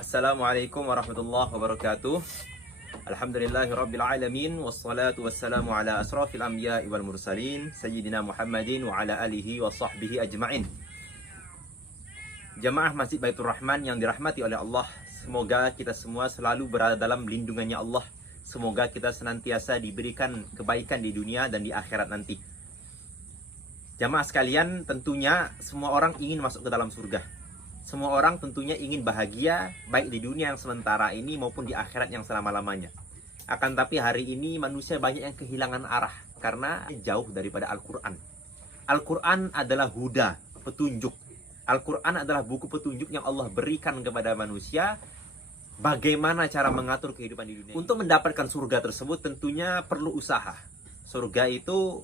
Assalamualaikum warahmatullahi wabarakatuh. Alhamdulillahirabbil alamin wassalatu wassalamu ala asrafil anbiya'i wal mursalin sayyidina Muhammadin wa ala alihi wa sahbihi ajma'in. Jamaah Masjid Baitur Rahman yang dirahmati oleh Allah, semoga kita semua selalu berada dalam lindungannya Allah. Semoga kita senantiasa diberikan kebaikan di dunia dan di akhirat nanti. Jamaah sekalian, tentunya semua orang ingin masuk ke dalam surga. Semua orang tentunya ingin bahagia, baik di dunia yang sementara ini maupun di akhirat yang selama-lamanya. Akan tapi hari ini manusia banyak yang kehilangan arah karena jauh daripada Al-Quran. Al-Quran adalah huda, petunjuk. Al-Quran adalah buku petunjuk yang Allah berikan kepada manusia bagaimana cara mengatur kehidupan di dunia. Untuk mendapatkan surga tersebut tentunya perlu usaha. Surga itu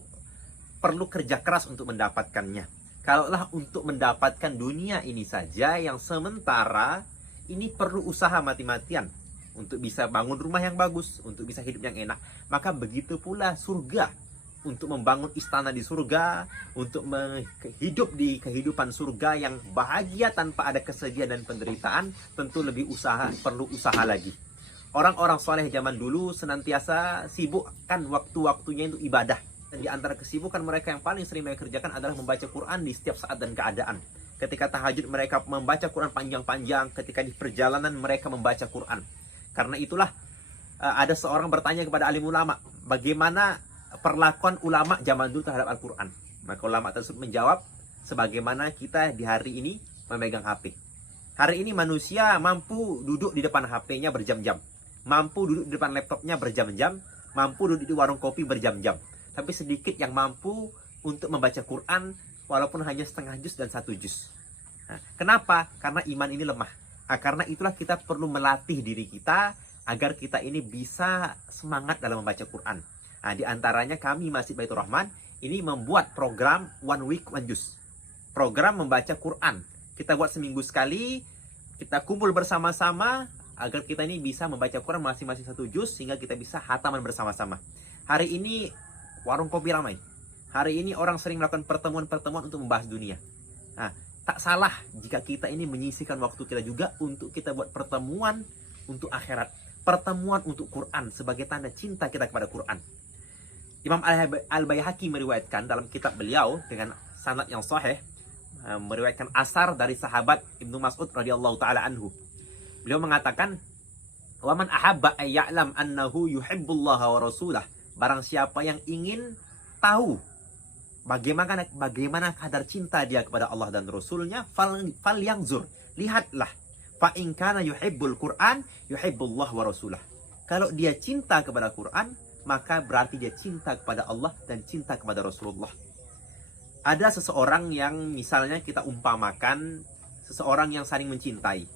perlu kerja keras untuk mendapatkannya. Kalaulah untuk mendapatkan dunia ini saja yang sementara, ini perlu usaha mati-matian untuk bisa bangun rumah yang bagus, untuk bisa hidup yang enak. Maka begitu pula surga. Untuk membangun istana di surga, untuk hidup di kehidupan surga yang bahagia tanpa ada kesedihan dan penderitaan, tentu lebih perlu usaha lagi. Orang-orang soleh zaman dulu senantiasa sibukkan waktu-waktunya itu ibadah. Dan di antara kesibukan mereka yang paling sering mereka kerjakan adalah membaca Quran di setiap saat dan keadaan. Ketika tahajud mereka membaca Quran panjang-panjang, ketika di perjalanan mereka membaca Quran. Karena itulah ada seorang bertanya kepada alim ulama, bagaimana perlakuan ulama zaman dulu terhadap Al-Quran. Maka ulama tersebut menjawab, sebagaimana kita di hari ini memegang HP. Hari ini manusia mampu duduk di depan HP-nya berjam-jam, mampu duduk di depan laptopnya berjam-jam, mampu duduk di warung kopi berjam-jam. Tapi sedikit yang mampu untuk membaca Quran walaupun hanya setengah juz dan 1 juz. Nah, kenapa? Karena iman ini lemah. Karena itulah kita perlu melatih diri kita agar kita ini bisa semangat dalam membaca Quran. Nah, di antaranya kami Masjid Baitur Rahman ini membuat program One Week One Juz. Program membaca Quran. Kita buat seminggu sekali, kita kumpul bersama-sama agar kita ini bisa membaca Quran masing-masing 1 juz sehingga kita bisa khataman bersama-sama. Hari ini warung kopi ramai. Hari ini orang sering melakukan pertemuan-pertemuan untuk membahas dunia. Nah, tak salah jika kita ini menyisihkan waktu kita juga untuk kita buat pertemuan untuk akhirat. Pertemuan untuk Quran sebagai tanda cinta kita kepada Quran. Imam Al-Baihaqi meriwayatkan dalam kitab beliau dengan sanad yang sahih, meriwayatkan asar dari sahabat Ibnu Mas'ud radhiyallahu taala anhu. Beliau mengatakan, "Wa man ahabba ay ya'lam annahu yuhibbullaha wa rasulah." Barang siapa yang ingin tahu bagaimana kadar cinta dia kepada Allah dan Rasulnya, fal yangzur, lihatlah. Fa in kana yuhibbul Qur'an yuhibbullah wa rasulah. Kalau dia cinta kepada Quran, maka berarti dia cinta kepada Allah dan cinta kepada Rasulullah. Ada seseorang yang misalnya kita umpamakan seseorang yang saling mencintai.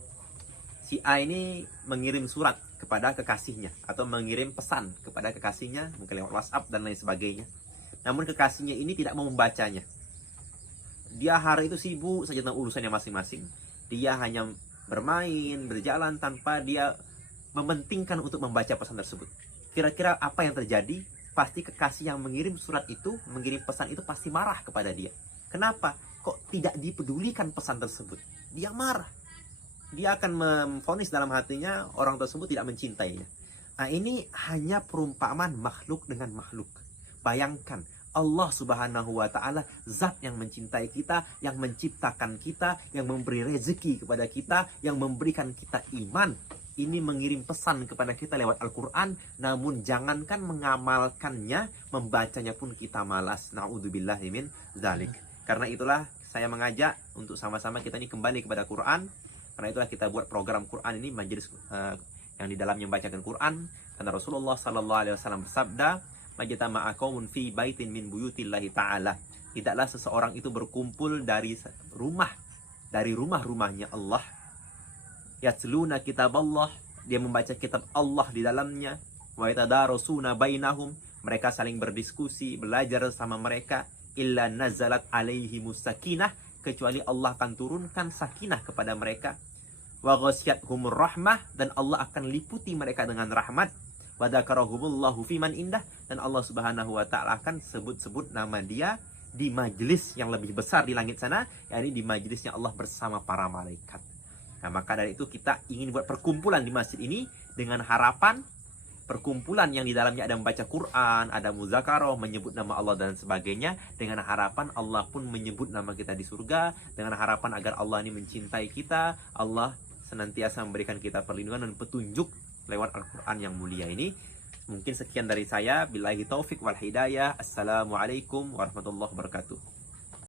Si A ini mengirim surat kepada kekasihnya atau mengirim pesan kepada kekasihnya mungkin lewat WhatsApp dan lain sebagainya. Namun kekasihnya ini tidak mau membacanya. Dia hari itu sibuk saja dengan urusannya masing-masing. Dia hanya bermain, berjalan tanpa dia mementingkan untuk membaca pesan tersebut. Kira-kira apa yang terjadi? Pasti kekasih yang mengirim surat itu, mengirim pesan itu pasti marah kepada dia. Kenapa? Kok tidak dipedulikan pesan tersebut? Dia marah. Dia akan memvonis dalam hatinya orang tersebut tidak mencintainya. Nah, ini hanya perumpamaan makhluk dengan makhluk. Bayangkan, Allah Subhanahu wa Ta'ala, zat yang mencintai kita, yang menciptakan kita, yang memberi rezeki kepada kita, yang memberikan kita iman. Ini mengirim pesan kepada kita lewat Al-Quran, namun jangankan mengamalkannya, membacanya pun kita malas. Na'udzubillahi min dzalik. Karena itulah saya mengajak untuk sama-sama kita ini kembali kepada Quran. Karena itulah kita buat program Quran ini, majelis yang di dalamnya membacakan Quran. Karena Rasulullah sallallahu alaihi wasallam bersabda, "Majtama'a qaumun fi baitin min buyutillahi ta'ala." Tidaklah seseorang itu berkumpul dari rumah-rumahnya Allah. Yatluna kitaballah, dia membaca kitab Allah di dalamnya. Wa yatadarasuna bainahum, mereka saling berdiskusi, belajar sama mereka. Illa nazalat alaihimus sakinah, kecuali Allah akan turunkan sakinah kepada mereka. Wa ghasyiyatuhumur rahmah, dan Allah akan liputi mereka dengan rahmat. Wa dzakarahumullahu fiman indah, dan Allah Subhanahu wa Ta'ala akan sebut-sebut nama dia di majelis yang lebih besar di langit sana, yakni di majelisnya Allah bersama para malaikat. Nah, maka dari itu kita ingin buat perkumpulan di masjid ini dengan harapan perkumpulan yang di dalamnya ada membaca Quran, ada muzakarah, menyebut nama Allah dan sebagainya, dengan harapan Allah pun menyebut nama kita di surga, dengan harapan agar Allah ini mencintai kita, Allah senantiasa memberikan kita perlindungan dan petunjuk lewat Al-Quran yang mulia ini. Mungkin sekian dari saya. Billahi taufik wal hidayah. Assalamualaikum warahmatullahi wabarakatuh.